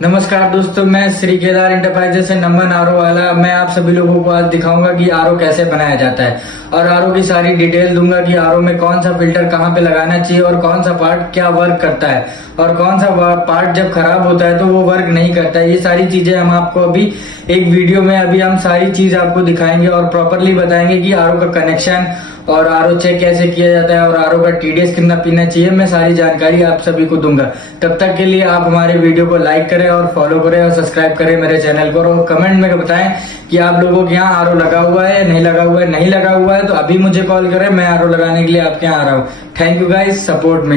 नमस्कार दोस्तों, मैं श्री केदार इंटरप्राइजेस से नमन आरओ वाला। मैं आप सभी लोगों को आज दिखाऊंगा कि आरओ कैसे बनाया जाता है और आरओ की सारी डिटेल दूंगा कि आरओ में कौन सा फिल्टर कहाँ पे लगाना चाहिए और कौन सा पार्ट क्या वर्क करता है और कौन सा पार्ट जब खराब होता है तो वो वर्क नहीं करता है। ये सारी चीजें हम आपको अभी एक वीडियो में हम सारी चीज आपको दिखाएंगे और प्रॉपरली बताएंगे कि आरओ का कनेक्शन और आरओ चेक कैसे किया जाता है और आरओ का टीडीएस कितना पीना चाहिए। मैं सारी जानकारी आप सभी को दूंगा। तब तक के लिए आप हमारे वीडियो को लाइक करें और फॉलो करें और सब्सक्राइब करें मेरे चैनल को और कमेंट में बताएं कि आप लोगों के यहाँ आरओ लगा हुआ है या नहीं लगा हुआ है। नहीं लगा हुआ है तो अभी मुझे कॉल करें, मैं आरओ लगाने के लिए आपके यहाँ आ रहा हूँ। थैंक यू गाइस, सपोर्ट में।